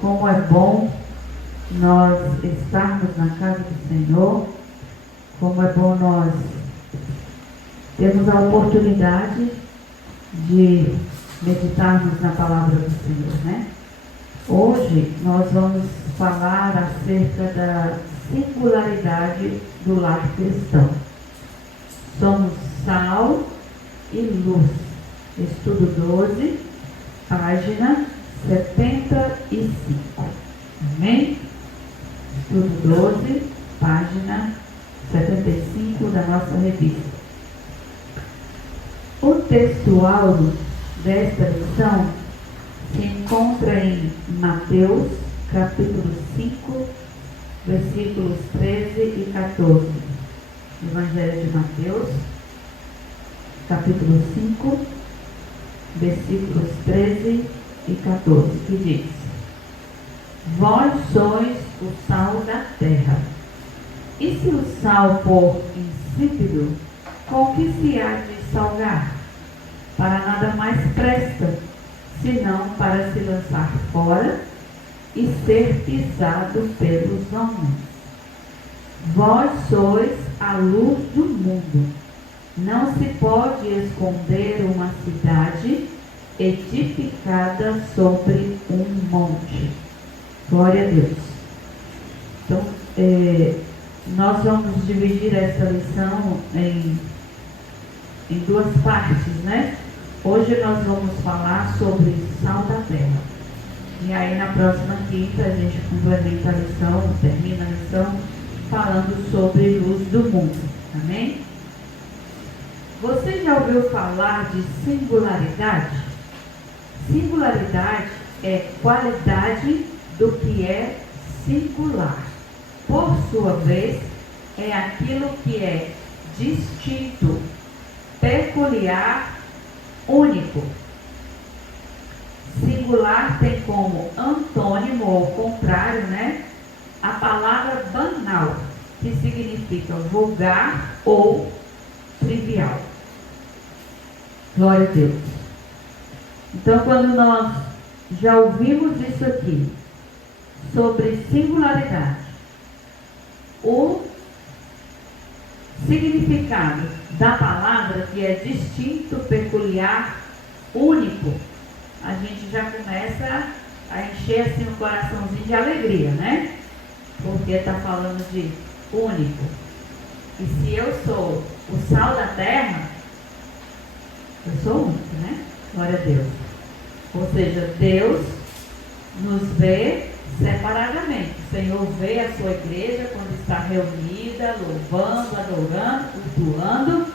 Como é bom nós estarmos na casa do Senhor, como é bom nós termos a oportunidade de meditarmos na palavra do Senhor, né? Hoje nós vamos falar acerca da singularidade do lar cristão. Somos sal e luz. Estudo 12, página 75. Amém? Estudo 12, página 75 da nossa revista. O textual desta lição se encontra em Mateus, capítulo 5, versículos 13 e 14. Evangelho de Mateus, capítulo 5, versículos 13 e 14, que diz: Vós sois o sal da terra. E se o sal for insípido, com que se há de salgar? Para nada mais presta, senão para se lançar fora e ser pisado pelos homens. Vós sois a luz do mundo. Não se pode esconder uma cidade edificada sobre um monte. Glória a Deus. Então, nós vamos dividir essa lição em duas partes, né? Hoje nós vamos falar sobre sal da terra. E aí na próxima quinta a gente complementa a lição, termina a lição falando sobre luz do mundo. Amém? Você já ouviu falar de singularidade? Singularidade é qualidade do que é singular. Por sua vez, é aquilo que é distinto, peculiar, único. Singular tem como antônimo ou contrário, né? A palavra banal, que significa vulgar ou trivial. Glória a Deus. Então, quando nós já ouvimos isso aqui, sobre singularidade, o significado da palavra, que é distinto, peculiar, único, a gente já começa a encher assim o coraçãozinho de alegria, né? Porque está falando de único. E se eu sou o sal da terra, eu sou único, né? Glória a Deus. Ou seja, Deus nos vê separadamente. O Senhor vê a sua igreja quando está reunida, louvando, adorando, cultuando,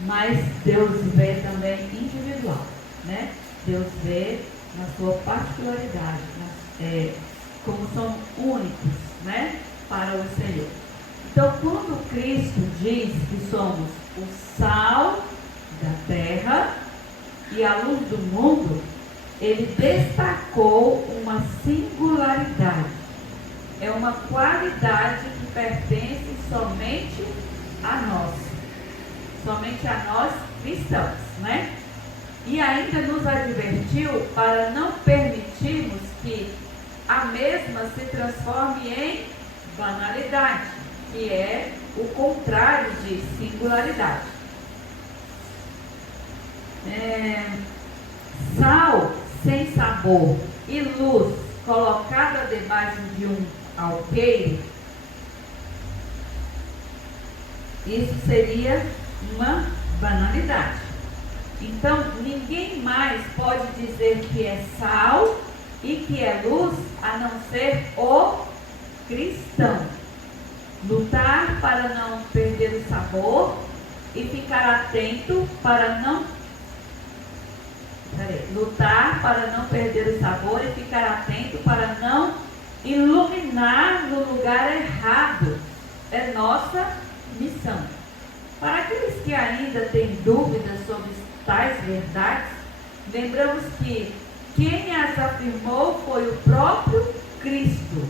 mas Deus vê também individual, né? Deus vê na sua particularidade, como são únicos, né? Para o Senhor. Então, quando Cristo diz que somos o sal da terra e a luz do mundo, ele destacou uma singularidade. É uma qualidade que pertence somente a nós cristãos, né? E ainda nos advertiu para não permitirmos que a mesma se transforme em banalidade, que é o contrário de singularidade. Sal sem sabor e luz colocada debaixo de um alqueire, isso seria uma banalidade. Então, ninguém mais pode dizer que é sal e que é luz, a não ser o cristão. Lutar para não perder o sabor e ficar atento para não... Lutar para não perder o sabor e ficar atento para não iluminar no lugar errado. É nossa missão. Para aqueles que ainda têm dúvidas sobre tais verdades, lembramos que quem as afirmou foi o próprio Cristo.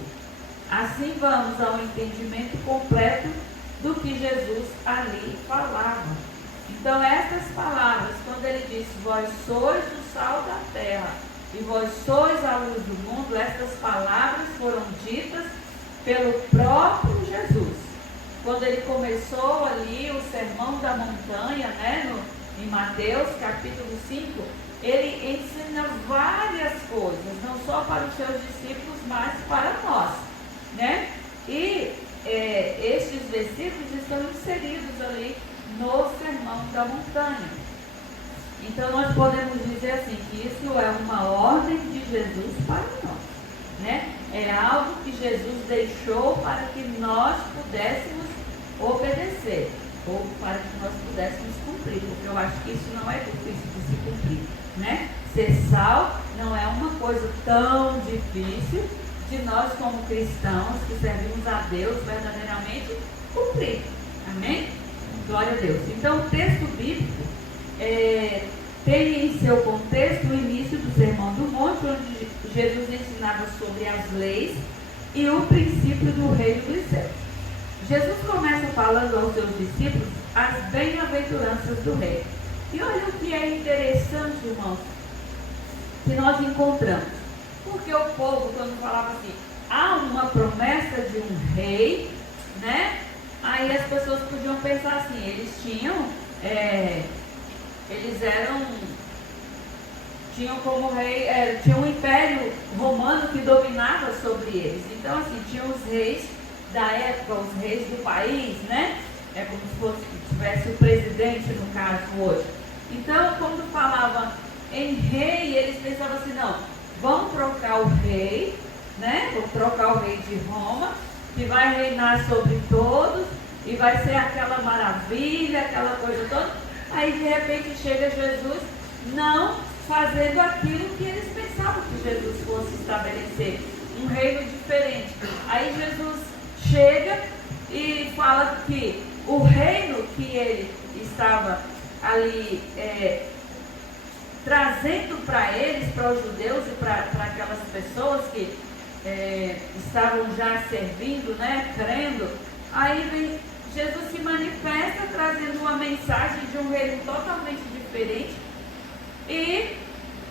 Assim vamos ao entendimento completo do que Jesus ali falava. Então, essas palavras, quando ele disse, vós sois o sal da terra, e vós sois a luz do mundo, estas palavras foram ditas pelo próprio Jesus. Quando ele começou ali o Sermão da Montanha, né, em Mateus capítulo 5, ele ensina várias coisas, não só para os seus discípulos, mas para nós, né? E estes versículos estão inseridos ali no Sermão da Montanha. Então nós podemos dizer assim, que isso é uma ordem de Jesus para nós, né? É algo que Jesus deixou para que nós pudéssemos obedecer, ou para que nós pudéssemos cumprir, porque eu acho que isso não é difícil de se cumprir, né? Ser sal não é uma coisa tão difícil de nós como cristãos que servimos a Deus verdadeiramente cumprir, amém? Glória a Deus. Então o texto bíblico tem em seu contexto o início do Sermão do Monte, onde Jesus ensinava sobre as leis e o princípio do reino dos céus. Jesus começa falando aos seus discípulos as bem-aventuranças do reino. E olha o que é interessante, irmãos, que nós encontramos. Porque o povo, quando falava assim, há uma promessa de um rei, né? Aí as pessoas podiam pensar assim, eles tinham como rei, tinha um império romano que dominava sobre eles. Então, assim, tinham os reis da época, os reis do país, né? É como se fosse que tivesse o presidente, no caso, hoje. Então, quando falavam em rei, eles pensavam assim, não, vão trocar o rei, né? Vão trocar o rei de Roma, que vai reinar sobre todos, e vai ser aquela maravilha, aquela coisa toda. Aí, de repente, chega Jesus, não fazendo aquilo que eles pensavam que Jesus fosse estabelecer, um reino diferente. Aí Jesus chega e fala que o reino que ele estava ali trazendo para eles, para os judeus e para aquelas pessoas que estavam já servindo, né, crendo, aí vem Jesus se manifesta trazendo uma mensagem de um reino totalmente diferente e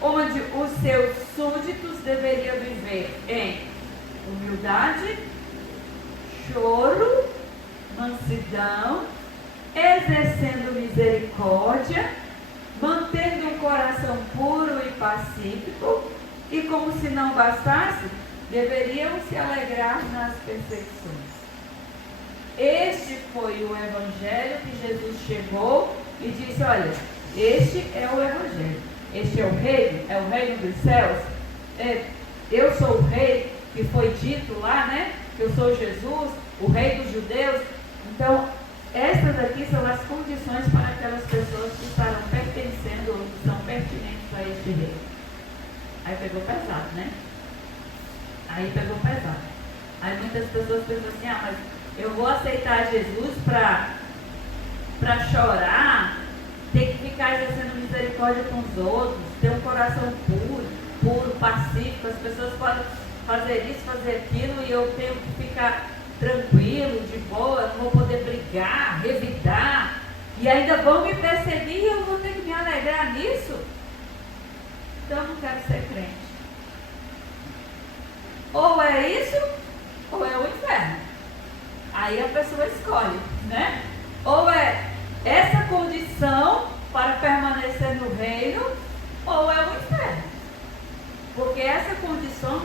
onde os seus súditos deveriam viver em humildade, choro, mansidão, exercendo misericórdia, mantendo um coração puro e pacífico, e como se não bastasse, deveriam se alegrar nas perseguições. Este foi o evangelho que Jesus chegou e disse, olha, este é o evangelho, este é o reino dos céus, eu sou o rei que foi dito lá, né, que eu sou Jesus, o rei dos judeus. Então, estas aqui são as condições para aquelas pessoas que estarão pertencendo ou que são pertinentes a este rei. Aí pegou pesado, né? Aí pegou pesado. Aí muitas pessoas pensam assim, mas eu vou aceitar Jesus para chorar, ter que ficar exercendo misericórdia com os outros, ter um coração puro, pacífico. As pessoas podem fazer isso, fazer aquilo, e eu tenho que ficar tranquilo, de boa, não vou poder brigar, revidar, e ainda vão me perseguir e eu vou ter que me alegrar nisso? Então eu não quero ser crente. Ou é isso, ou é o inferno. Aí a pessoa escolhe, né? Ou é essa condição para permanecer no reino, ou é o inferno. Porque essa condição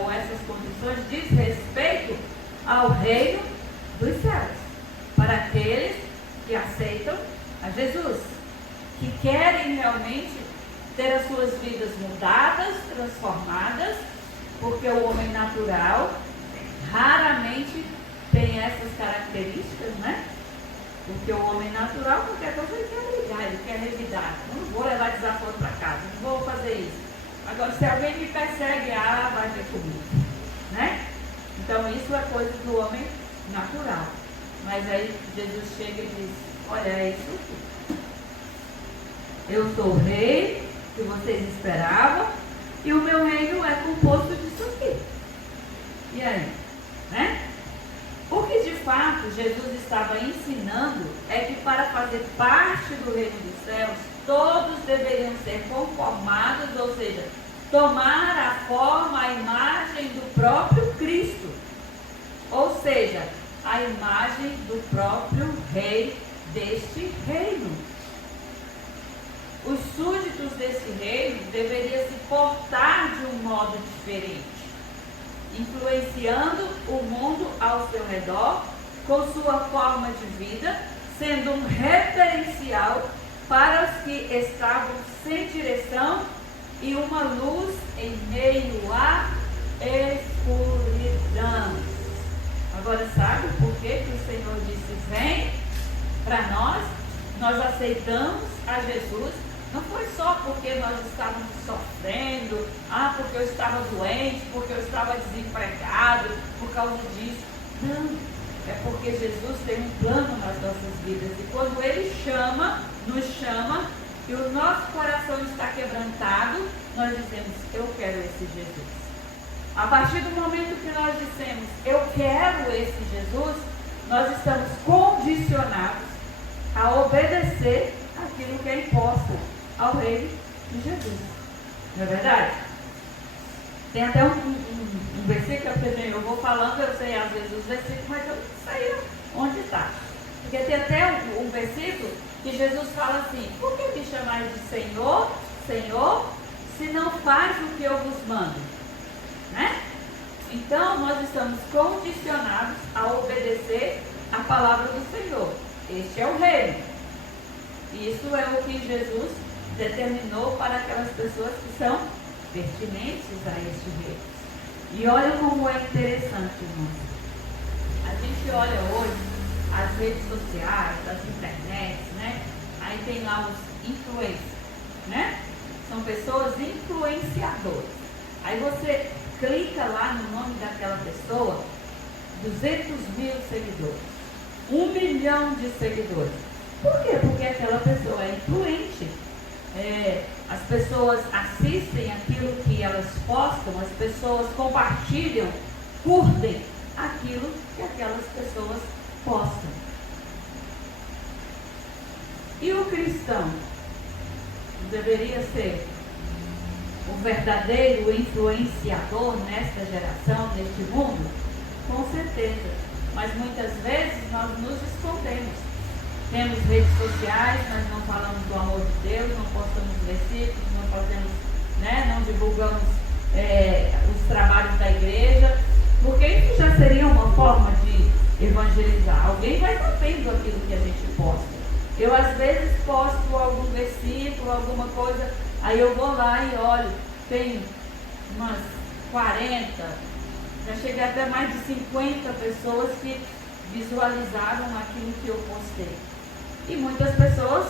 ou essas condições diz respeito ao reino dos céus, para aqueles que aceitam a Jesus, que querem realmente ter as suas vidas mudadas, transformadas, porque o homem natural raramente tem essas características, né? Porque o homem natural, qualquer coisa, ele quer brigar, ele quer revidar. Não vou levar desaforo para casa, não vou fazer isso. Agora, se alguém me persegue, vai ter comigo, né? Então, isso é coisa do homem natural. Mas aí, Jesus chega e diz, olha, é isso aqui. Eu sou o rei que vocês esperavam, e o meu reino é composto disso aqui. E aí? Né? O que de fato Jesus estava ensinando é que para fazer parte do reino dos céus, todos deveriam ser conformados, ou seja, tomar a forma, a imagem do próprio Cristo. Ou seja, a imagem do próprio rei deste reino. Os súditos desse reino deveriam se portar de um modo diferente, influenciando o mundo ao seu redor com sua forma de vida, sendo um referencial para os que estavam sem direção e uma luz em meio à escuridão. Agora, sabe por que o Senhor disse vem para nós? Nós aceitamos a Jesus. Não foi só porque nós estávamos sofrendo, porque eu estava doente, porque eu estava desempregado, por causa disso. Não, é porque Jesus tem um plano nas nossas vidas. E quando Ele nos chama, e o nosso coração está quebrantado, nós dizemos, eu quero esse Jesus. A partir do momento que nós dissemos, eu quero esse Jesus, nós estamos condicionados a obedecer aquilo que é imposto ao reino de Jesus. Não é verdade? Tem até um versículo que eu vou falando, eu sei às vezes os versículos, mas eu não sei onde está. Porque tem até um versículo que Jesus fala assim, por que me chamais de Senhor, Senhor, se não faz o que eu vos mando? Né? Então, nós estamos condicionados a obedecer a palavra do Senhor. Este é o reino. Isso é o que Jesus determinou para aquelas pessoas que são pertinentes a este reino. E olha como é interessante, irmãos. A gente olha hoje as redes sociais, as internets, né? Aí tem lá os influencers, né? São pessoas influenciadoras. Aí você clica lá no nome daquela pessoa, 200 mil seguidores, 1 milhão de seguidores. Por quê? Porque aquela pessoa é influente. As pessoas assistem aquilo que elas postam, as pessoas compartilham, curtem aquilo que aquelas pessoas postam. E o cristão deveria ser o verdadeiro influenciador nesta geração, neste mundo? Com certeza. Mas muitas vezes nós nos escondemos. Temos redes sociais, mas não falamos do amor de Deus, não postamos versículos, não fazemos, né, não divulgamos os trabalhos da igreja, porque isso já seria uma forma de evangelizar. Alguém vai estar vendo aquilo que a gente posta. Eu às vezes posto algum versículo, alguma coisa, aí eu vou lá e olho, tem umas 40, já cheguei até mais de 50 pessoas que visualizaram aquilo que eu postei. E muitas pessoas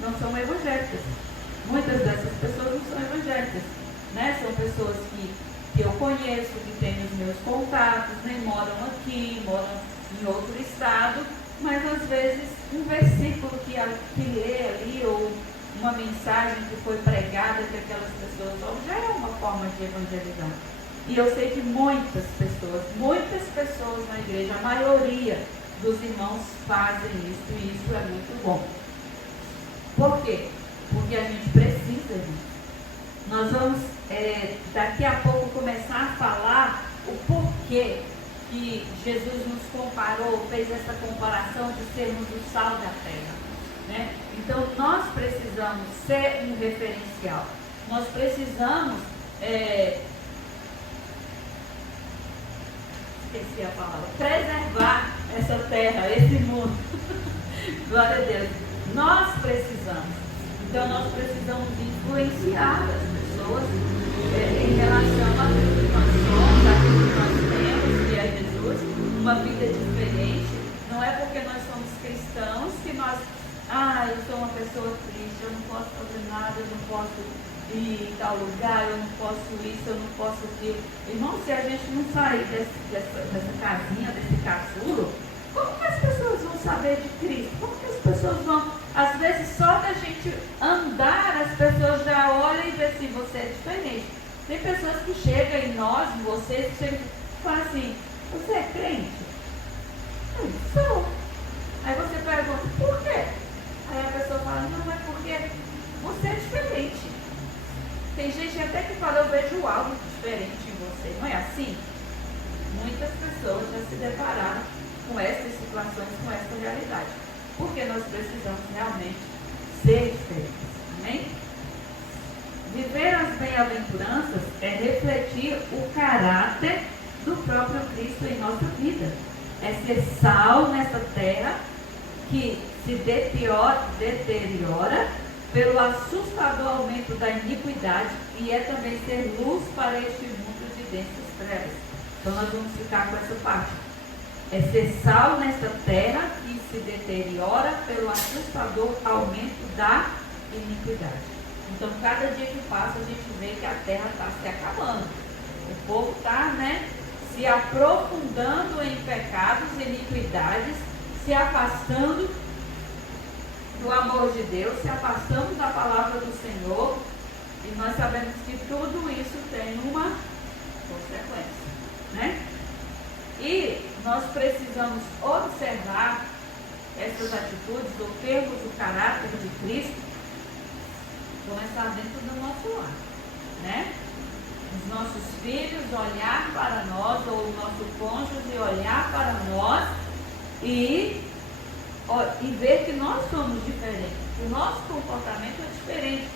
não são evangélicas. Muitas dessas pessoas não são evangélicas, né? São pessoas que eu conheço, que têm os meus contatos, nem moram aqui, moram em outro estado, mas às vezes um versículo que lê ali, ou uma mensagem que foi pregada que aquelas pessoas ouvem, já é uma forma de evangelizar. E eu sei que muitas pessoas na igreja, a maioria dos irmãos fazem isso, e isso é muito bom. Por quê? Porque a gente precisa disso. Nós vamos daqui a pouco começar a falar o porquê que Jesus nos comparou, fez essa comparação de sermos o sal da terra, né? Então nós precisamos ser um referencial. Nós precisamos esqueci a palavra, preservar essa terra, esse mundo. Glória a Deus. Nós precisamos. Então nós precisamos influenciar as pessoas em relação a aquilo que nós somos, aquilo que nós temos, que é Jesus, uma vida diferente. Não é porque nós somos cristãos que nós, eu sou uma pessoa triste, eu não posso fazer nada, eu não posso ir em tal lugar, eu não posso isso, eu não posso aquilo. Irmão, se a gente não sair dessa casinha, desse casulo, como que as pessoas vão saber de Cristo? Como que as pessoas vão, às vezes só da gente andar, as pessoas já olham e veem se você é diferente. Tem pessoas que chegam em nós, em vocês, que chegam e falam assim, você é crente? Eu sou. Aí você pergunta, por quê? Aí a pessoa fala, não, é porque Você é diferente. Tem gente até que fala, eu vejo algo diferente em você. Não é assim? Muitas pessoas já se depararam com essas situações, com essa realidade. Porque nós precisamos realmente ser diferentes. Amém? Viver as bem-aventuranças é refletir o caráter do próprio Cristo em nossa vida. É ser sal nessa terra que se deteriora pelo assustador aumento da iniquidade e é também ser luz para este mundo de densas trevas. Então nós vamos ficar com essa parte. É ser sal nesta terra que se deteriora pelo assustador aumento da iniquidade. Então, cada dia que passa, a gente vê que a terra está se acabando. O povo está, se aprofundando em pecados e iniquidades, se afastando do amor de Deus, se afastando da palavra do Senhor. E nós sabemos que tudo isso tem uma consequência, E nós precisamos observar essas atitudes, ou termos o caráter de Cristo, começar dentro do nosso lar, Os nossos filhos olhar para nós, ou o nosso cônjuge olhar para nós e ver que nós somos diferentes, que o nosso comportamento é diferente,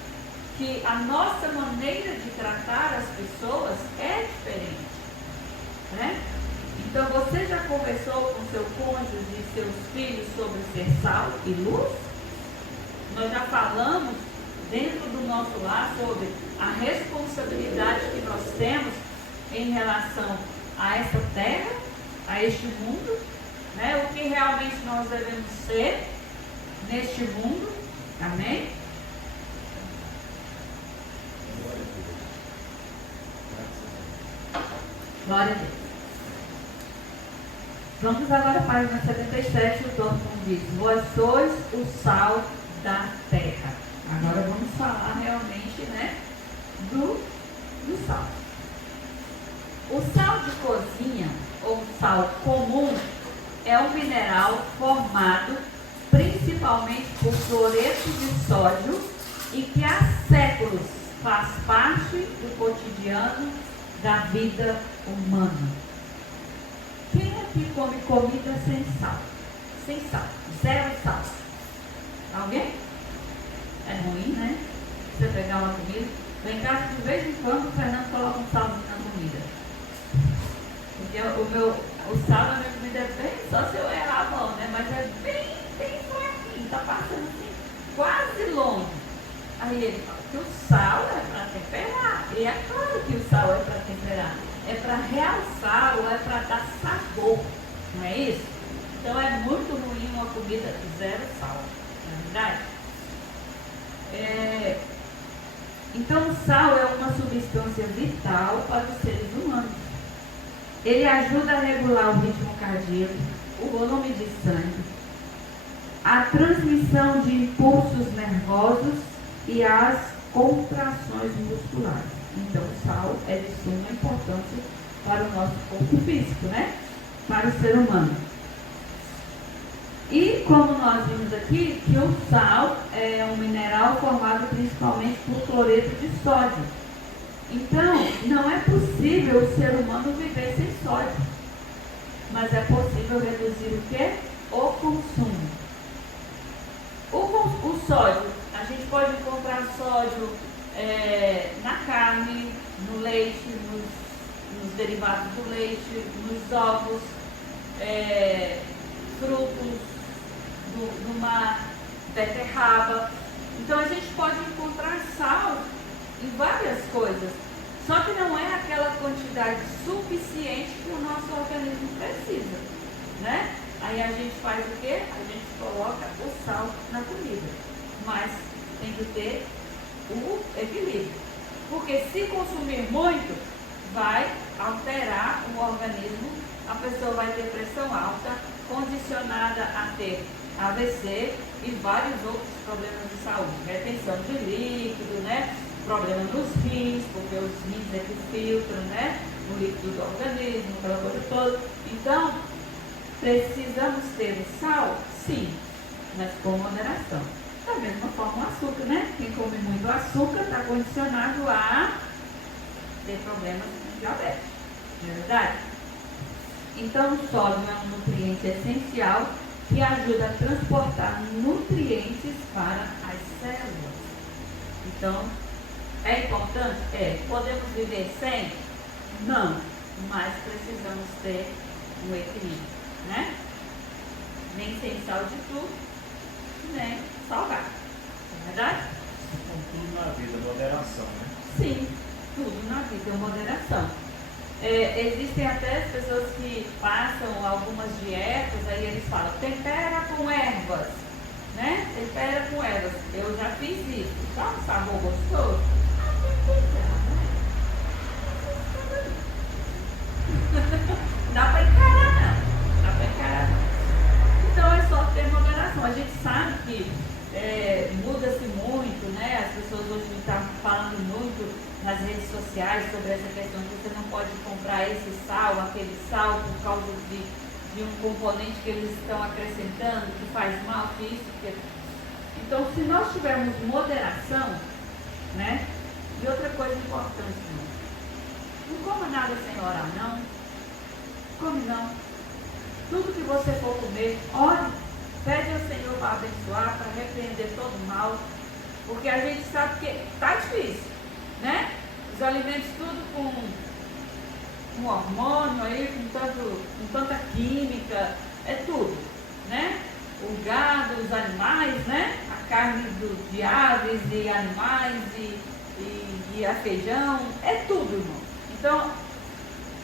que a nossa maneira de tratar as pessoas é diferente, Então, você já conversou com seu cônjuge e seus filhos sobre ser sal e luz? Nós já falamos dentro do nosso lar sobre a responsabilidade que nós temos em relação a essa terra, a este mundo, o que realmente nós devemos ser neste mundo. Amém? Glória a Deus. Vamos agora para a página 77, o Doutor diz: vós sois o sal da terra. Agora vamos falar realmente, do sal. O sal de cozinha, ou sal comum, é um mineral formado principalmente por cloreto de sódio e que há séculos faz parte do cotidiano da vida humana. Quem aqui come comida sem sal? Sem sal, zero sal. Alguém? É ruim, Você pegar uma comida. Lá em casa, de vez em quando, o Fernando coloca um salzinho na comida. Porque o sal na minha comida é bem, só se eu errar a mão, Mas é bem fraquinho, está passando assim, quase longe. Aí ele fala que o sal é para temperar. E é claro que o sal é para temperar. É para realçar ou é para dar sabor. Não é isso? Então é muito ruim uma comida zero sal. Não é verdade? Então o sal é uma substância vital para os seres humanos. Ele ajuda a regular o ritmo cardíaco, o volume de sangue, a transmissão de impulsos nervosos e as contrações musculares. Então o sal é de suma importância para o nosso corpo físico, Para o ser humano. E como nós vimos aqui, que o sal é um mineral formado principalmente por cloreto de sódio. Então, não é possível o ser humano viver sem sódio. Mas é possível reduzir o quê? O consumo. O sódio, a gente pode encontrar sódio na carne, no leite, nos derivados do leite, nos ovos, frutos do mar, beterraba. Então a gente pode encontrar sal em várias coisas, só que não é aquela quantidade suficiente que o nosso organismo precisa, Aí a gente faz o quê? A gente coloca o sal na comida, mas tem que ter o equilíbrio, porque se consumir muito, vai alterar o organismo, a pessoa vai ter pressão alta, condicionada a ter AVC e vários outros problemas de saúde, retenção de líquido, problema nos rins, porque os rins é que filtram, o líquido do organismo, aquela coisa toda. Então, precisamos ter o sal? Sim, mas com moderação. Da mesma forma o açúcar, né? Quem come muito açúcar está condicionado a ter problemas com diabetes, não é verdade? Então o sódio é um nutriente essencial que ajuda a transportar nutrientes para as células. Então, é importante? É. Podemos viver sem? Não. Mas precisamos ter um equilíbrio, né? Nem sem sal de tudo, nem salgado. Não é verdade? Com tudo na vida, moderação, né? Sim, tudo na vida é moderação. Existem até as pessoas que passam algumas dietas, aí eles falam, tempera com ervas, né? Tempera com ervas. Eu já fiz isso. Dá um sabor gostoso? Dá para encarar, não. Dá para encarar, não. Então é só ter moderação. A gente sabe que muda-se muito, né? As pessoas hoje estão falando muito nas redes sociais sobre essa questão de você não pode comprar esse sal, aquele sal, por causa de um componente que eles estão acrescentando, que faz mal, que isso, que... Então, se nós tivermos moderação, né? E outra coisa importante, não coma nada sem orar, não. Come não. Tudo que você for comer, ore. Pede ao Senhor para abençoar, para repreender todo o mal. Porque a gente sabe que está difícil, né? Os alimentos tudo com hormônio aí, com tanta química, é tudo, né? O gado, os animais, né? A carne de aves e animais e a feijão, é tudo, irmão. Então,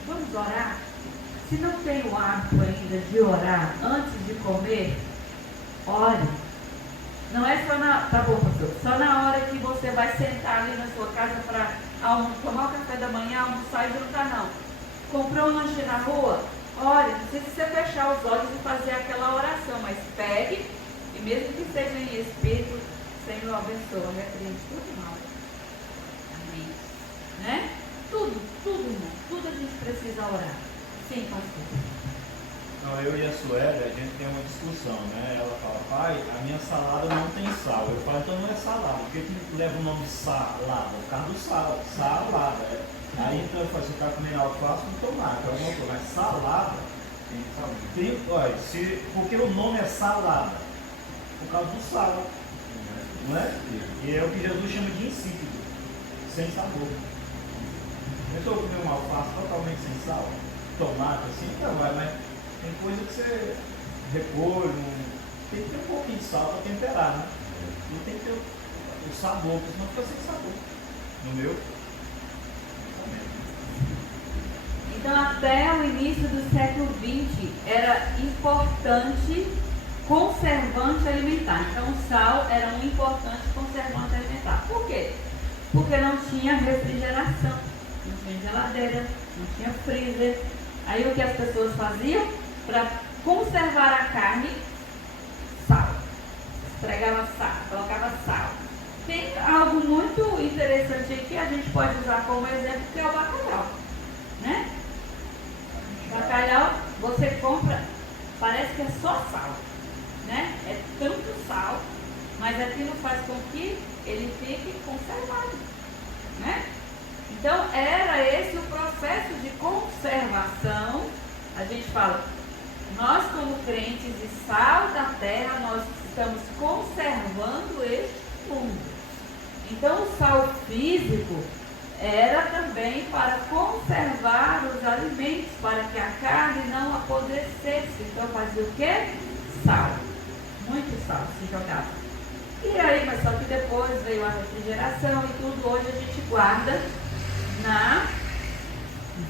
vamos orar. Se não tem o hábito ainda de orar antes de comer, ore. Não é só tá bom, pastor, só na hora que você vai sentar ali na sua casa para tomar o café da manhã, almoçar e jantar, não. Comprou um lanche na rua, ore. Não precisa você fechar os olhos e fazer aquela oração, mas pegue, e mesmo que seja em espírito, Senhor abençoa, repreende tudo mal. Amém. Né? Tudo, irmão, tudo a gente precisa orar. Sim, pastor. Não, eu e a Sueli, a gente tem uma discussão, né? Ela fala, pai, a minha salada não tem sal. Eu falo, então não é salada. Por que leva o nome de salada? Por causa do sal, salada. Aí então eu falo, você está comendo alface com tomate, alguma coisa. Mas salada, olha, porque o nome é salada, por causa do sal. Não é? E é o que Jesus chama de insípido, sem sabor. Eu estou comendo uma alface totalmente sem sal, tomate assim, então vai, mas tem coisa que você repolho, tem que ter um pouquinho de sal para temperar, né? Não tem que ter o sabor, porque senão fica sem sabor. No meu, então até o início do século XX era importante conservante alimentar. Então o sal era um importante conservante alimentar. Por quê? Porque não tinha refrigeração, não tinha geladeira, não tinha freezer. Aí o que as pessoas faziam? Para conservar a carne, sal. Esfregava sal, colocava sal. Tem algo muito interessante aqui que a gente pode usar como exemplo, que é o bacalhau. Né? Bacalhau, você compra, parece que é só sal. Né? É tanto sal, mas aquilo faz com que ele fique conservado. Né? Então, era esse o processo de conservação. A gente fala, nós como crentes e sal da terra, nós estamos conservando este mundo. Então, o sal físico era também para conservar os alimentos, para que a carne não apodrecesse. Então, fazia o quê? Sal. Muito sal se jogava. E aí, mas só que depois veio a refrigeração e tudo, hoje a gente guarda no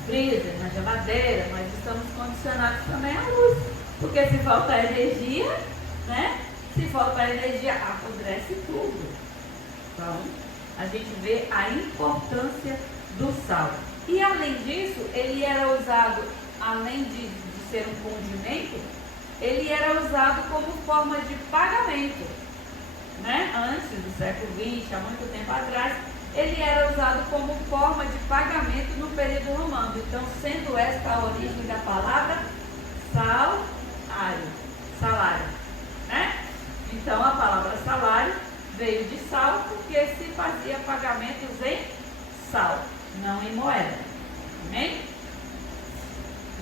freezer, na geladeira, nós estamos condicionados também à luz. Porque se faltar energia, né? Se faltar energia, apodrece tudo. Então, a gente vê a importância do sal. E além disso, ele era usado, além de ser um condimento, ele era usado como forma de pagamento. Né? Antes do século XX, há muito tempo atrás, ele era usado como forma de pagamento no período romano. Então, sendo esta a origem da palavra salário. Né? Então, a palavra salário veio de sal porque se fazia pagamentos em sal, não em moeda. Amém?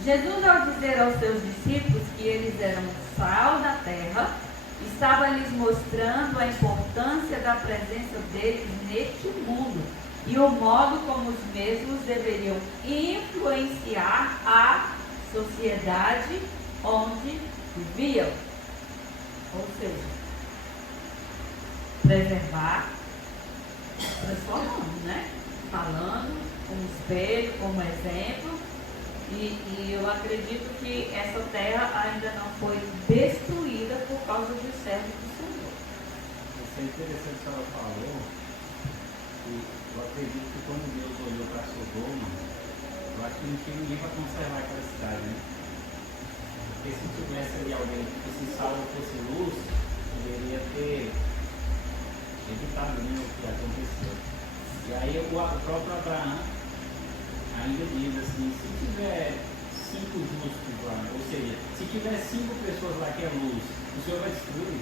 Jesus, ao dizer aos seus discípulos que eles eram o sal da terra, estava lhes mostrando a importância da presença deles neste mundo e o modo como os mesmos deveriam influenciar a sociedade onde viviam. Ou seja, preservar, transformando, né? Falando como espelho, como exemplo. E eu acredito que essa terra ainda não foi destruída por causa dos servos do Senhor. Isso é interessante que ela falou. E eu acredito que quando Deus olhou para Sodoma, eu acho que não tinha ninguém para conservar aquela cidade, né? Porque se tivesse ali alguém que se Saulo fosse luz, poderia ter evitado o que aconteceu. E aí o próprio Abraão ainda diz assim, se tiver 5 justos lá, ou seja, se tiver 5 pessoas lá que é luz, o Senhor vai destruir?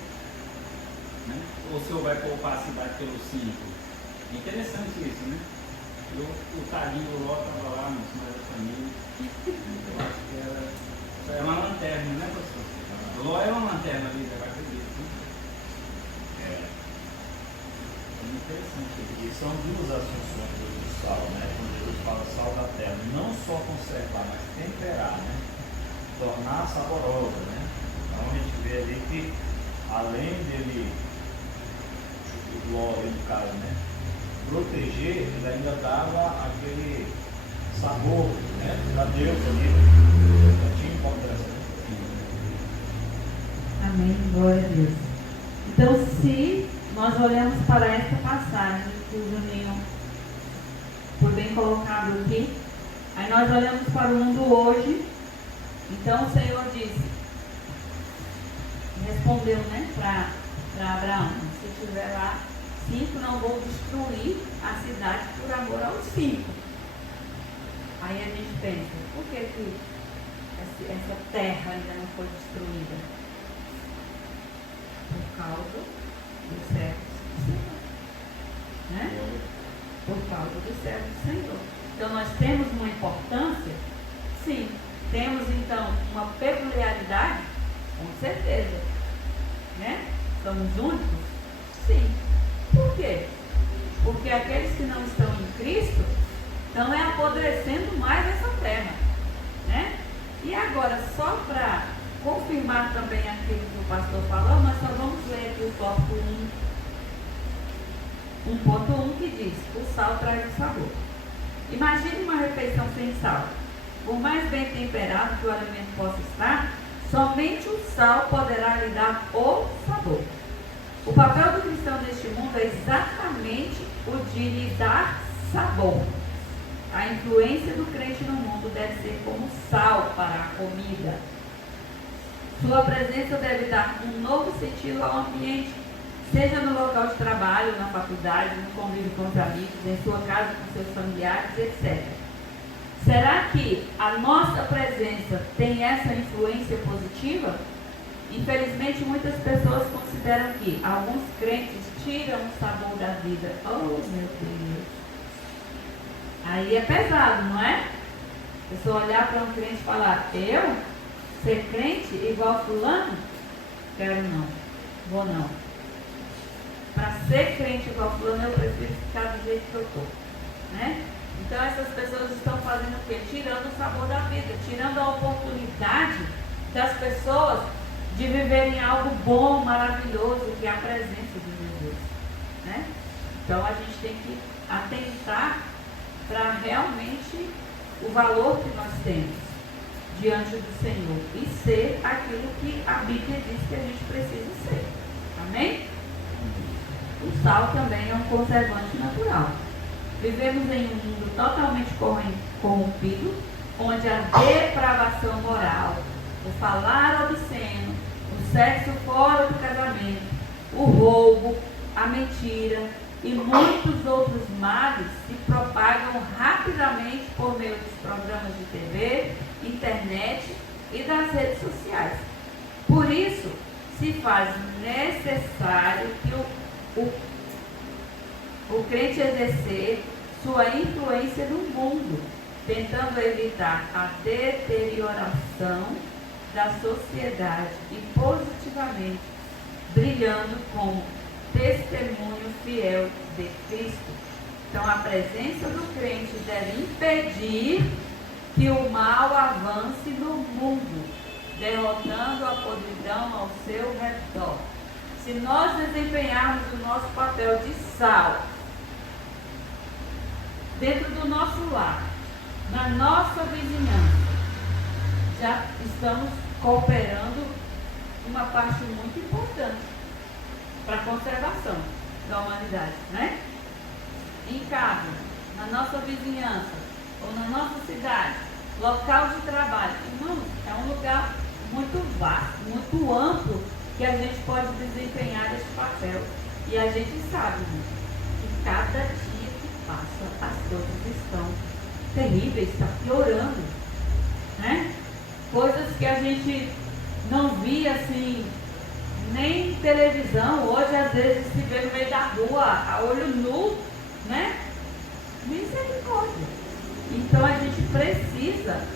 Né? Ou o Senhor vai poupar a cidade pelos 5? É interessante isso, né? O tadinho Ló estava lá, mas a família, eu acho que é uma lanterna, né, pastor? Ló é uma lanterna ali, eu acredito. Né? É muito interessante isso. E são duas as funções do sal, né? Quando Jesus fala sal da terra, não só conservar, mas temperar, né? Tornar saborosa, né? Então a gente vê ali que, além dele, o Ló, no caso, né? Proteger, ele ainda dava aquele sabor, né? Para Deus ali, já tinha importância. Amém, glória a Deus. Então, se nós olhamos para esta passagem que o Juninho foi bem colocado aqui, aí nós olhamos para o mundo hoje, então o Senhor disse, respondeu, né, para Abraão, se tiver lá 5, não vou destruir a cidade por amor aos 5. Aí a gente pensa, por que essa terra ainda não foi destruída? Por causa dos servos do Senhor. Né? Por causa dos servos do Senhor. Então nós temos uma importância? Sim. Temos então uma peculiaridade? Com certeza. Né? Somos únicos? Sim. Por quê? Porque aqueles que não estão em Cristo estão apodrecendo mais essa terra. Né? E agora, só para confirmar também aquilo que o pastor falou, nós só vamos ler aqui o tópico 1.1 que diz, o sal traz o sabor. Imagine uma refeição sem sal. Por mais bem temperado que o alimento possa estar, somente o sal poderá lhe dar o sabor. O papel do cristão neste mundo é exatamente o de lhe dar sabor. A influência do crente no mundo deve ser como sal para a comida. Sua presença deve dar um novo sentido ao ambiente, seja no local de trabalho, na faculdade, no convívio com os amigos, em sua casa com seus familiares, etc. Será que a nossa presença tem essa influência positiva? Infelizmente, muitas pessoas consideram que alguns crentes tiram o sabor da vida. Oh, meu Deus! Aí é pesado, não é? A pessoa olhar para um crente e falar, eu? Ser crente igual fulano? Quero não. Vou não. Para ser crente igual fulano, eu prefiro ficar do jeito que eu estou. Né? Então, essas pessoas estão fazendo o quê? Tirando o sabor da vida, tirando a oportunidade das pessoas de viverem algo bom, maravilhoso, que é a presença de Jesus. Né? Então, a gente tem que atentar para realmente o valor que nós temos diante do Senhor e ser aquilo que a Bíblia diz que a gente precisa ser. Amém? O sal também é um conservante natural. Vivemos em um mundo totalmente corrompido, onde a depravação moral, o falar obsceno, o sexo fora do casamento, o roubo, a mentira e muitos outros males se propagam rapidamente por meio dos programas de TV, internet e das redes sociais. Por isso, se faz necessário o crente exercer sua influência no mundo, tentando evitar a deterioração da sociedade e positivamente brilhando como testemunho fiel de Cristo. Então, a presença do crente deve impedir que o mal avance no mundo, derrotando a podridão ao seu redor. Se nós desempenharmos o nosso papel de sal dentro do nosso lar, na nossa vizinhança, já estamos cooperando uma parte muito importante para a conservação da humanidade, né? Em casa, na nossa vizinhança, ou na nossa cidade, local de trabalho. Irmãos, é um lugar muito vasto, muito amplo, que a gente pode desempenhar esse papel. E a gente sabe, né, que cada dia que passa, as coisas estão terríveis, está piorando, né? Coisas que a gente não via assim, nem em televisão, hoje às vezes se vê no meio da rua, a olho nu, né? Misericórdia. Então a gente precisa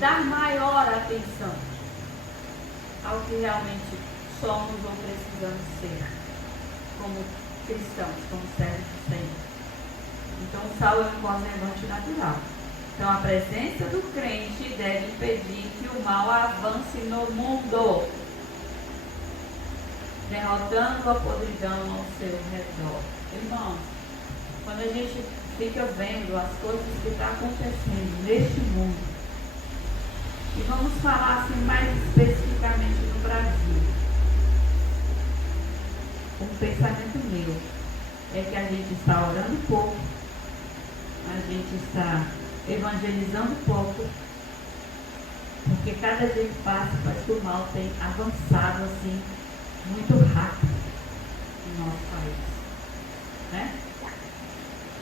dar maior atenção ao que realmente somos ou precisamos ser, como cristãos, como servos do Senhor. Então o sal é um conservante natural. Então a presença do crente deve impedir que o mal avance no mundo, derrotando a podridão ao seu redor. Irmãos, quando a gente fica vendo as coisas que estão acontecendo neste mundo, e vamos falar assim mais especificamente no Brasil, um pensamento meu é que a gente está orando pouco, a gente está evangelizando pouco, porque cada dia que passa parece que o mal tem avançado assim muito rápido no nosso país, né?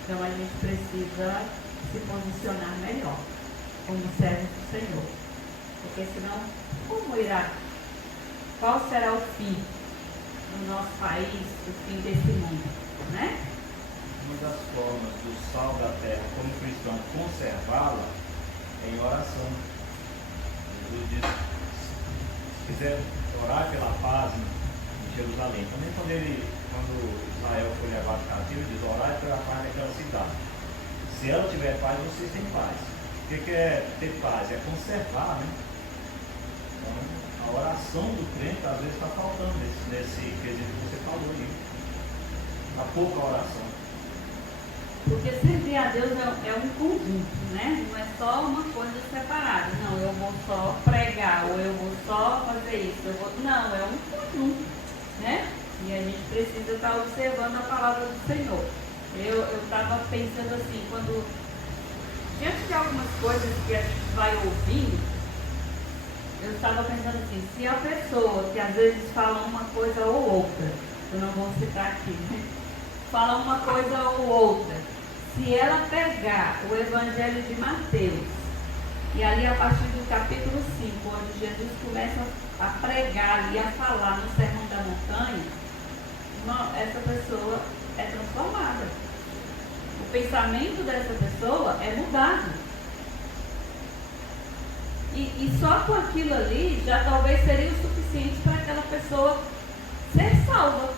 Então a gente precisa se posicionar melhor como servos do Senhor, porque senão como irá? Qual será o fim do nosso país, o fim desse mundo, né? Uma das formas do sal da terra como cristão conservá-la é em oração. Jesus disse, se quiser orar pela paz em Jerusalém, também quando Israel foi levado cativo, ele diz, orar pela paz daquela cidade. Se ela tiver paz, vocês têm paz. O que é ter paz? É conservar, né? Então, a oração do crente às vezes está faltando nesse quesito que você falou aí. Há pouca oração. Porque servir a Deus é um conjunto, né? Não é só uma coisa separada. Não, eu vou só pregar, ou eu vou só fazer isso. Não, é um conjunto, né? E a gente precisa estar observando a palavra do Senhor. Eu estava pensando assim, diante de algumas coisas que a gente vai ouvindo, eu estava pensando assim, se a pessoa que às vezes fala uma coisa ou outra, eu não vou citar aqui, né? Fala uma coisa ou outra, se ela pegar o Evangelho de Mateus, e ali a partir do capítulo 5, onde Jesus começa a pregar ali, a falar no Sermão da Montanha, essa pessoa é transformada. O pensamento dessa pessoa é mudado. E só com aquilo ali já talvez seria o suficiente para aquela pessoa ser salva.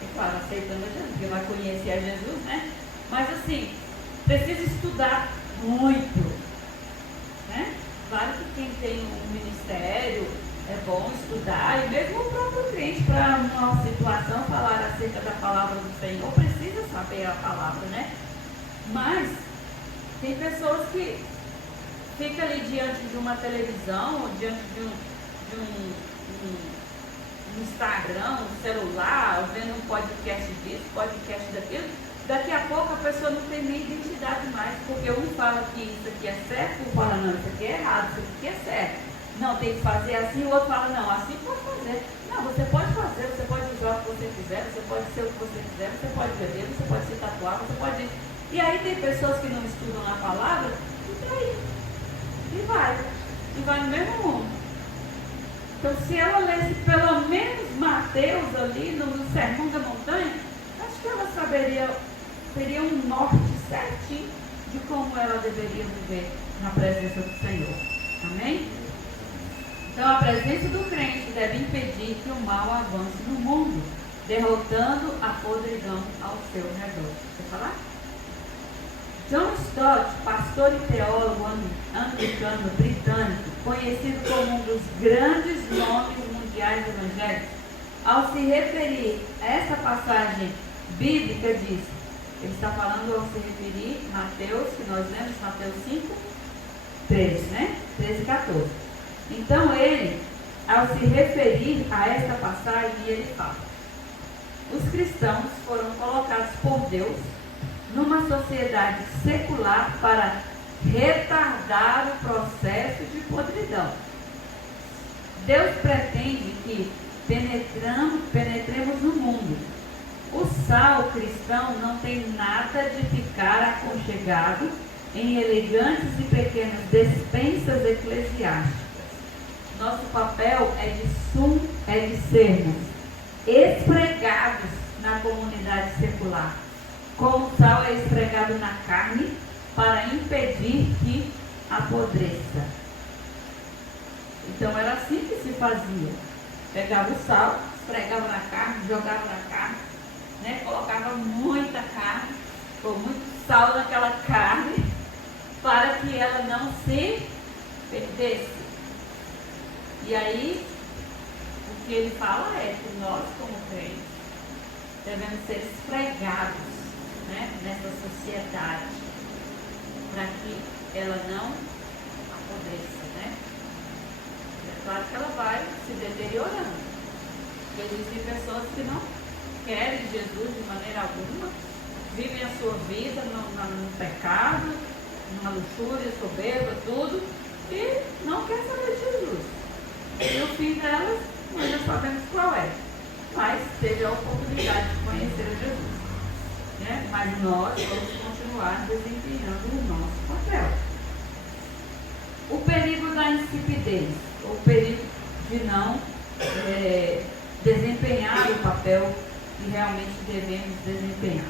E claro, aceitando a Jesus, porque vai conhecer a Jesus, né? Mas assim, precisa estudar muito, né? Claro que quem tem um ministério é bom estudar, e mesmo o próprio crente, para uma situação, falar acerca da palavra do Senhor, precisa saber a palavra, né? Mas tem pessoas que ficam ali diante de uma televisão, ou diante de um Instagram, um celular, vendo um podcast disso, podcast daquilo. Daqui a pouco a pessoa não tem nem identidade mais, porque um fala que isso aqui é certo, um fala, não, isso aqui é errado, isso aqui é certo. Não, tem que fazer assim, o outro fala, não, assim pode fazer. Não, você pode fazer, você pode usar o que você quiser, você pode ser o que você quiser, você pode beber, você pode se tatuar, você pode... E aí tem pessoas que não estudam a palavra, e tá aí. E vai no mesmo mundo. Então, se ela lesse pelo menos Mateus ali no Sermão da Montanha, acho que ela teria um norte certinho de como ela deveria viver na presença do Senhor. Amém? Então a presença do crente deve impedir que o mal avance no mundo, derrotando a podridão ao seu redor. Quer falar? John Stott, pastor e teólogo anglicano britânico, conhecido como um dos grandes nomes mundiais evangélicos, ao se referir a essa passagem bíblica, diz, ele está falando ao se referir a Mateus, que nós lemos, Mateus 5, 13, né? 13 e 14. Então ele, ao se referir a esta passagem, ele fala: os cristãos foram colocados por Deus numa sociedade secular para retardar o processo de podridão. Deus pretende que penetremos no mundo. O sal cristão não tem nada de ficar aconchegado em elegantes e pequenas despensas eclesiásticas. Nosso papel é de sermos esfregados na comunidade secular, como o sal é esfregado na carne para impedir que apodreça. Então era assim que se fazia. Pegava o sal, esfregava na carne, jogava na carne, né? Colocava muita carne, ou muito sal naquela carne, para que ela não se perdesse. E aí, o que ele fala é que nós, como crentes, devemos ser esfregados, né, nessa sociedade, para que ela não apodreça, né? É claro que ela vai se deteriorando. Porque existem pessoas que não querem Jesus de maneira alguma, vivem a sua vida no pecado, numa luxúria, soberba, tudo, e não quer saber de Jesus. E o fim delas, nós já sabemos qual é. Mas teve a oportunidade de conhecer a Jesus. Né? Mas nós vamos continuar desempenhando o nosso papel. O perigo da insipidez, o perigo de não desempenhar o papel que realmente devemos desempenhar.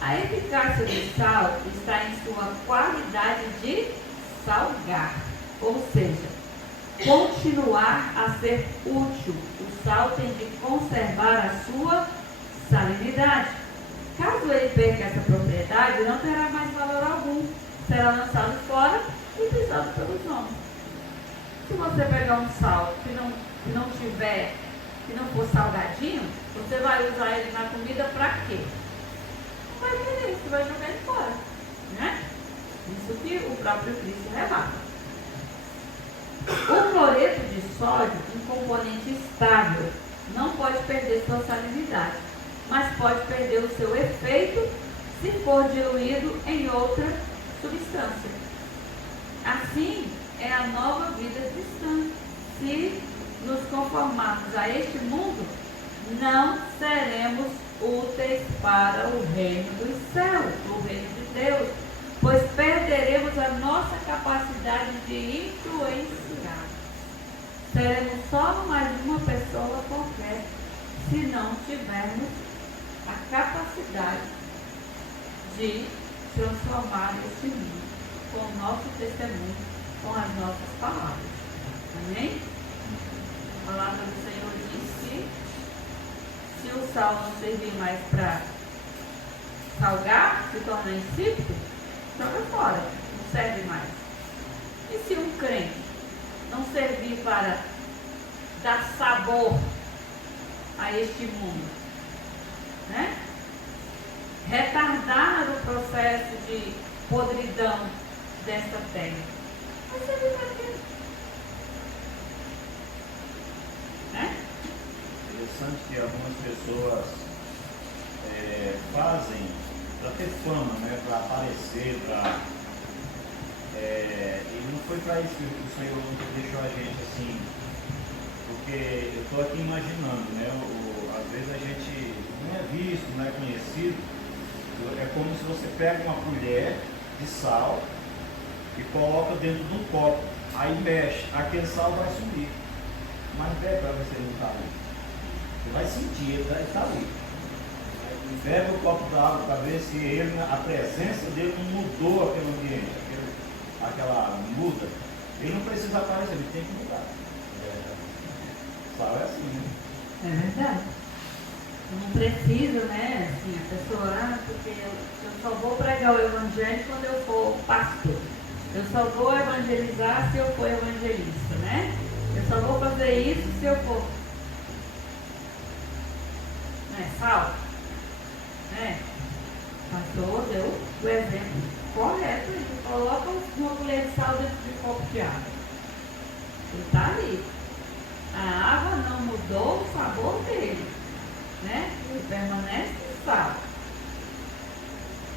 A eficácia do sal está em sua qualidade de salgar, ou seja, continuar a ser útil. O sal tem de conservar a sua salinidade. Caso ele perca essa propriedade, não terá mais valor algum. Será lançado fora e pisado pelos homens. Se você pegar um sal que não for salgadinho, você vai usar ele na comida para quê? Não vai querer, você vai jogar ele fora. Né? Isso que o próprio Cristo relata. O cloreto de sódio, um componente estável, não pode perder sua salinidade, mas pode perder o seu efeito se for diluído em outra substância. Assim é a nova vida cristã. Se nos conformarmos a este mundo, não seremos úteis para o reino dos céus, o reino de Deus, pois perderemos a nossa capacidade de influenciar. Seremos só mais uma pessoa qualquer se não tivermos a capacidade de transformar esse mundo com o nosso testemunho, com as nossas palavras. Amém? A palavra do Senhor diz que se o sal não servir mais para salgar, se torna insípido, joga fora, não serve mais. E se um crente não servir para dar sabor a este mundo, né? Retardar o processo de podridão desta terra, vai servir para quê? Né? Interessante que algumas pessoas fazem para ter fama, né? Para aparecer, e não foi para isso que o Senhor deixou a gente assim, porque eu estou aqui imaginando, né? Às vezes a gente não é visto, não é conhecido, é como se você pega uma colher de sal e coloca dentro de um copo, aí mexe, aquele sal vai sumir, mas bebe para você não estar ali. Você vai sentir, ele vai estar ali. Bebe o copo d'água para ver se ele, a presença dele não mudou aquele ambiente, aquela muda. Ele não precisa aparecer, ele tem que mudar. Sal é assim, né? É verdade. Não precisa, né? Assim, a pessoa, porque eu só vou pregar o evangelho quando eu for pastor. Eu só vou evangelizar se eu for evangelista, né? Eu só vou fazer isso se eu for. Né? Sal? Né? O pastor deu o exemplo correto. Ele coloca uma colher de sal dentro de um copo de água. Ele está ali. A água não mudou o sabor dele, né? Ele permanece sal,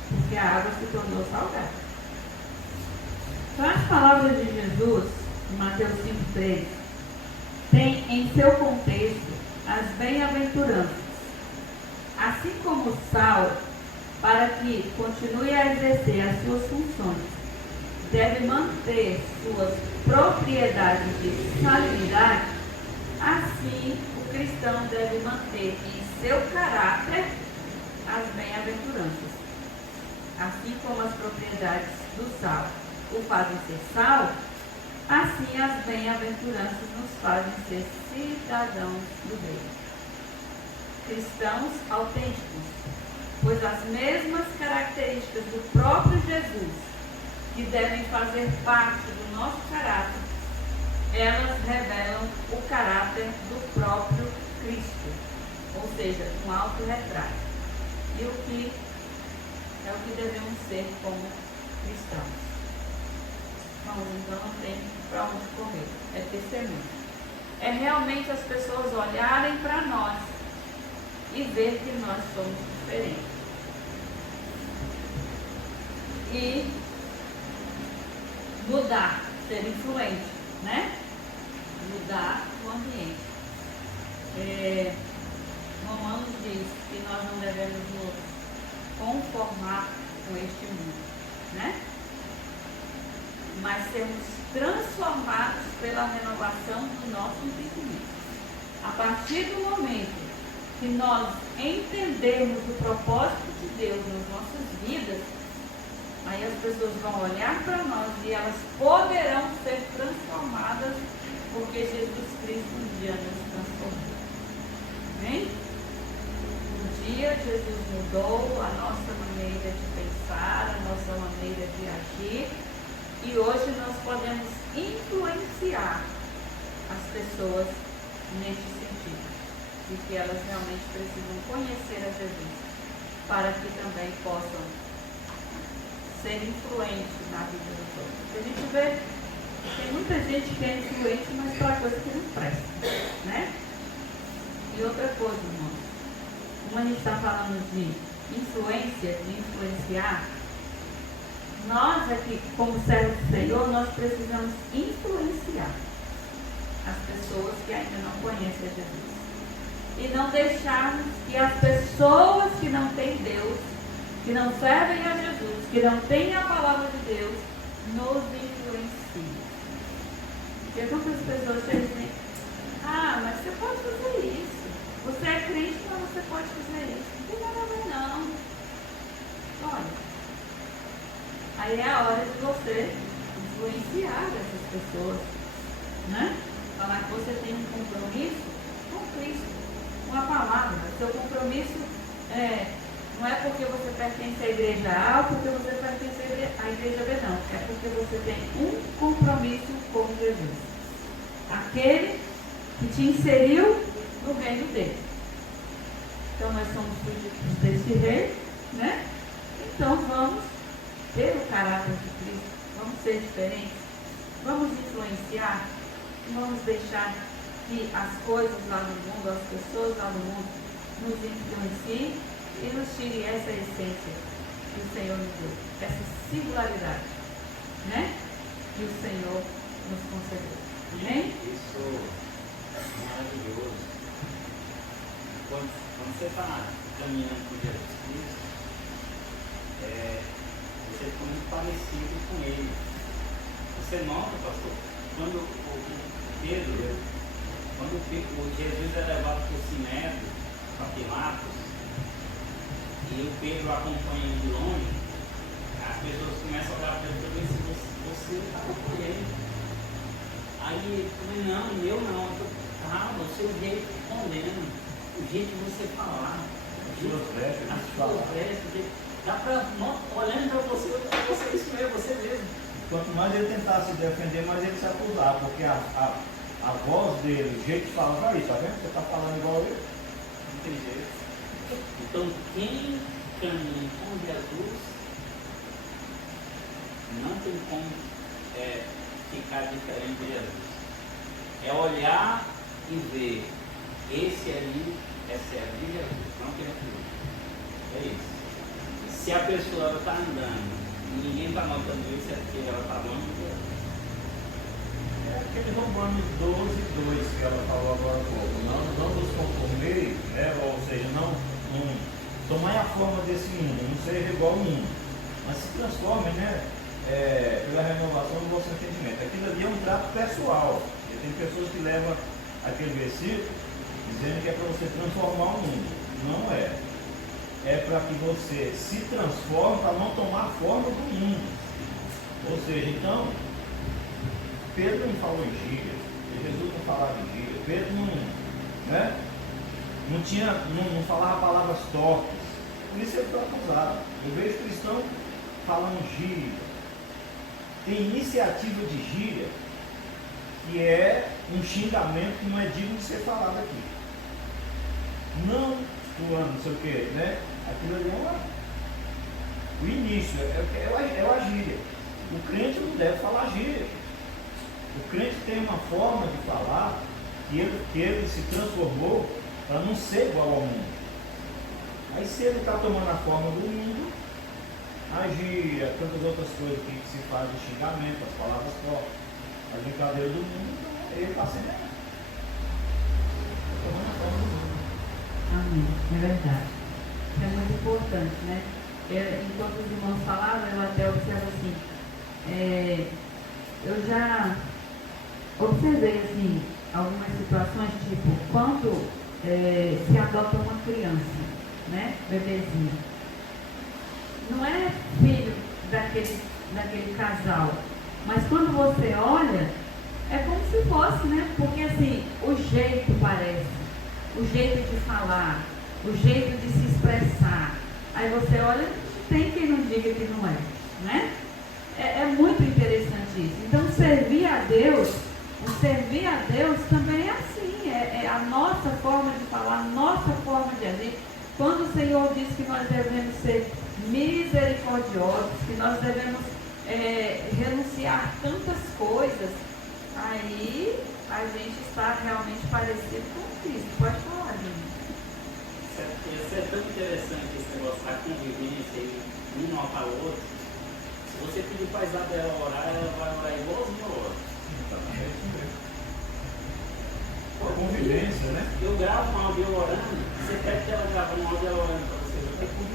porque a água se tornou salgada. Então, as palavras de Jesus, em Mateus 5,3, têm em seu contexto as bem-aventuranças, assim como o sal, para que continue a exercer as suas funções, deve manter suas propriedades de salinidade. Assim, o cristão deve manter em seu caráter as bem-aventuranças. Assim como as propriedades do sal o fazem ser sal, assim as bem-aventuranças nos fazem ser cidadãos do reino. Cristãos autênticos, pois as mesmas características do próprio Jesus, que devem fazer parte do nosso caráter, elas revelam o caráter do próprio Cristo, ou seja, um autorretrato. E o que é o que devemos ser como cristãos. Então não tem para onde correr, é testemunho. É realmente as pessoas olharem para nós e ver que nós somos diferentes. E mudar, ser influente, né? Mudar o ambiente. Romanos diz que nós não devemos nos conformar com este mundo, né? Mas sermos transformados pela renovação do nosso entendimento. A partir do momento que nós entendermos o propósito de Deus nas nossas vidas, aí as pessoas vão olhar para nós e elas poderão ser transformadas, porque Jesus Cristo um dia nos transformou. Amém? Um dia Jesus mudou a nossa maneira de pensar, a nossa maneira de agir, e hoje nós podemos influenciar as pessoas nesse sentido, de que elas realmente precisam conhecer a Jesus, para que também possam ser influentes na vida dos outros. A gente vê, tem muita gente que é influente, mas para coisa que não presta, né? E outra coisa, irmão, como a gente está falando de influência, de influenciar, nós aqui, como servos do Senhor, nós precisamos influenciar as pessoas que ainda não conhecem a Jesus. E não deixarmos que as pessoas que não têm Deus, que não servem a Jesus, que não têm a palavra de Deus, nos influenciem. Porque quantas pessoas dizem, mas você pode fazer isso. Você é crente, mas você pode fazer isso. Não tem nada a ver, não. Olha, aí é a hora de você influenciar essas pessoas, né? Falar que você tem um compromisso com Cristo, com a palavra. Seu compromisso não é porque você pertence à igreja A ou porque você pertence à igreja B, não. É porque você tem um compromisso com Jesus. Aquele que te inseriu no reino dele. Então nós somos súditos desse rei, né? Então vamos ter o caráter de Cristo, vamos ser diferentes, vamos influenciar, vamos deixar que as coisas lá no mundo, as pessoas lá no mundo, nos influenciem e nos tirem essa essência que o Senhor nos deu, essa singularidade, né? Que o Senhor nos concedeu. Amém? Isso é maravilhoso. Quando você está caminhando com Jesus Cristo, você fica muito parecido com Ele. Você nota, pastor, quando o Pedro Quando o Jesus é levado para o Sinédrio, para Pilatos, e o Pedro acompanha ele de longe, as pessoas começam a olhar para ele e dizem assim, você estava com ele. Aí ele falou, não, eu não. Calma, o seu jeito condena, o jeito de você falar, as suas vestes, dá para, olhando para você, você isso mesmo, você mesmo. Quanto mais ele tentar se defender, mais ele se acusar, porque a voz dele, o jeito de falar, aí, tá vendo? Você está falando igual ele. Não tem jeito. Então, quem caminha com Jesus não tem como ficar diferente de Jesus. É olhar e ver, esse ali é servo de Jesus, não tem outro. É isso. Se a pessoa está andando e ninguém está notando isso, é porque ela está longe de Deus. É aquele Romanos 12:2 que ela falou agora há pouco. Não nos conformei, né? Ou seja, não tomai a forma desse mundo, não seja igual ao mundo, mas se transforme, né? Pela renovação do vosso entendimento. Aquilo ali é um trato pessoal. E tem pessoas que levam aquele versículo dizendo que é para você transformar o mundo. Não é. É para que você se transforme para não tomar a forma do mundo. Ou seja, então, Pedro não falou em gíria, Jesus não falava em gíria, Pedro não falava palavras tortas, por isso ele foi acusado. Eu vejo cristão falando gíria, tem iniciativa de gíria que é um xingamento que não é digno de ser falado aqui. Não fulano, não sei o que, né? Aquilo ali o início, é a gíria. O crente não deve falar gíria. O crente tem uma forma de falar que ele se transformou para não ser igual ao mundo. Aí se ele está tomando a forma do mundo, a gíria, tantas outras coisas que se faz de xingamento, as palavras fortes, a brincadeira do mundo, então ele está sendo tomando a forma do mundo. Amém, é verdade. Isso é muito importante, né? Enquanto os irmãos falavam, eu até observo assim, eu já observei assim, algumas situações, tipo, quando se adota uma criança, né? Bebezinho. Não é filho daquele casal, mas quando você olha, é como se fosse, né? Porque assim, o jeito parece, o jeito de falar, o jeito de se expressar. Aí você olha, tem quem não diga que não é, né? É muito interessante isso. Então, servir a Deus também é assim, é a nossa forma de falar, a nossa forma de agir. Quando o Senhor diz que nós devemos ser misericordiosos, que nós devemos renunciar tantas coisas, aí a gente está realmente parecido com Cristo. Pode falar, gente. Isso é tão interessante, esse negócio da convivência e um nota o outro. Se você pedir para a Isabela orar, ela vai orar igualzinho a outra. Convivência, né? Eu gravo um áudio orando, você pede que ela grave um áudio orando para você.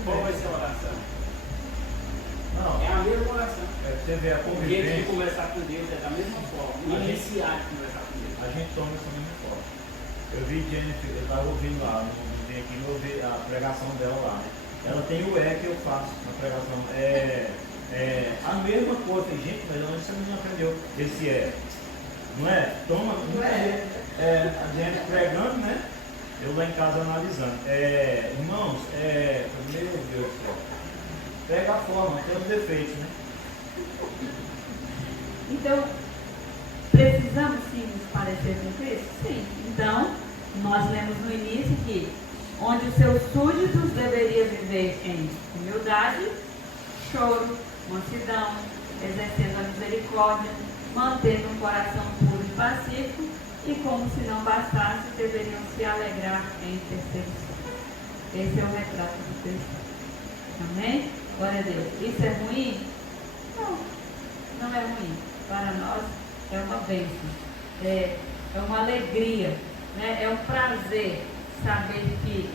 Qual vai ser a oração? Não. É a mesma oração. Você vê a O jeito de convivência. conversar com Deus é da mesma forma. Iniciar de conversar com Deus. A gente toma essa mesma forma. Eu vi Jennifer, eu estava ouvindo lá, aqui, eu ouvi a pregação dela lá, né? Ela tem o que eu faço na pregação. A mesma coisa, tem gente, mas onde você não aprendeu? Esse não é? Toma, a gente pregando, né? Eu lá em casa analisando. Irmãos, meu Deus do céu. Pega a forma, tem os defeitos, né? Então, precisamos sim nos parecer com Cristo? Sim. Então, nós lemos no início que onde os seus súditos deveriam viver em humildade, choro, mansidão, exercendo a misericórdia, mantendo um coração puro e pacífico, e como se não bastasse, deveriam se alegrar em intercessão. Esse é o retrato do cristão. Amém? Glória a Deus. Isso é ruim? Não, não é ruim. Para nós é uma bênção, é uma alegria, né? É um prazer saber que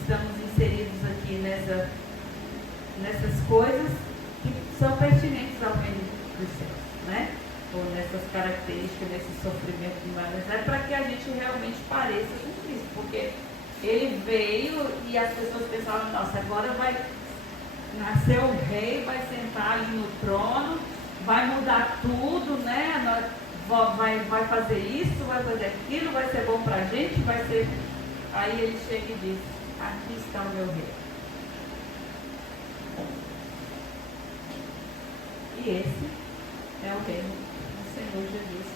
estamos inseridos aqui nessas coisas que são pertinentes ao reino dos céus, né? ou nessas características, nesse sofrimento de Maria, é para que a gente realmente pareça com Cristo, porque ele veio e as pessoas pensavam, nossa, agora vai nascer o rei, vai sentar ali no trono, vai mudar tudo, né? Vai fazer isso, vai fazer aquilo, vai ser bom para a gente, vai ser... Aí ele chega e diz, aqui está o meu rei. E esse é o reino do Senhor Jesus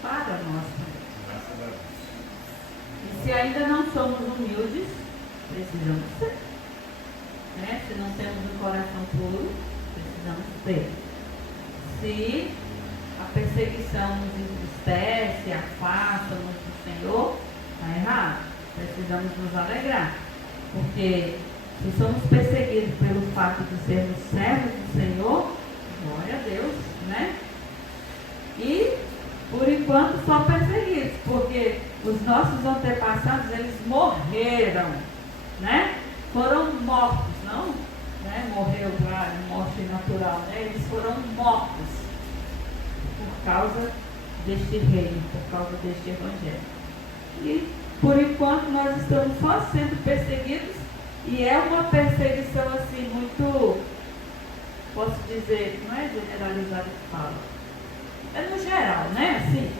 para nós também. Graças a Deus. E se ainda não somos humildes, precisamos ser. Né? Se não temos um coração puro, precisamos ter. Se a perseguição nos entristece, afasta-nos do Senhor, está errado. Precisamos nos alegrar. Porque se somos perseguidos pelo fato de sermos servos do Senhor, glória a Deus, né? E, por enquanto, só perseguidos, porque os nossos antepassados, eles morreram, né? Foram mortos, não, né? Morreu lá, morte natural, né? Eles foram mortos por causa deste reino, por causa deste evangelho. E, por enquanto, nós estamos só sendo perseguidos, e é uma perseguição, assim, muito... Posso dizer, não é generalizado que fala, é no geral, né? Assim,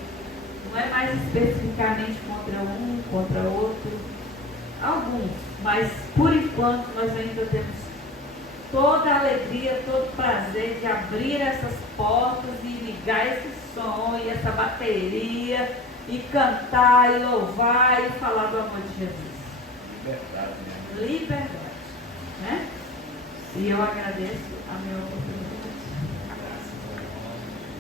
não é mais especificamente contra um, contra outro, alguns, mas por enquanto nós ainda temos toda a alegria, todo o prazer de abrir essas portas e ligar esse som e essa bateria e cantar e louvar e falar do amor de Jesus. Liberdade, né? Liberdade, né? E eu agradeço a minha oportunidade.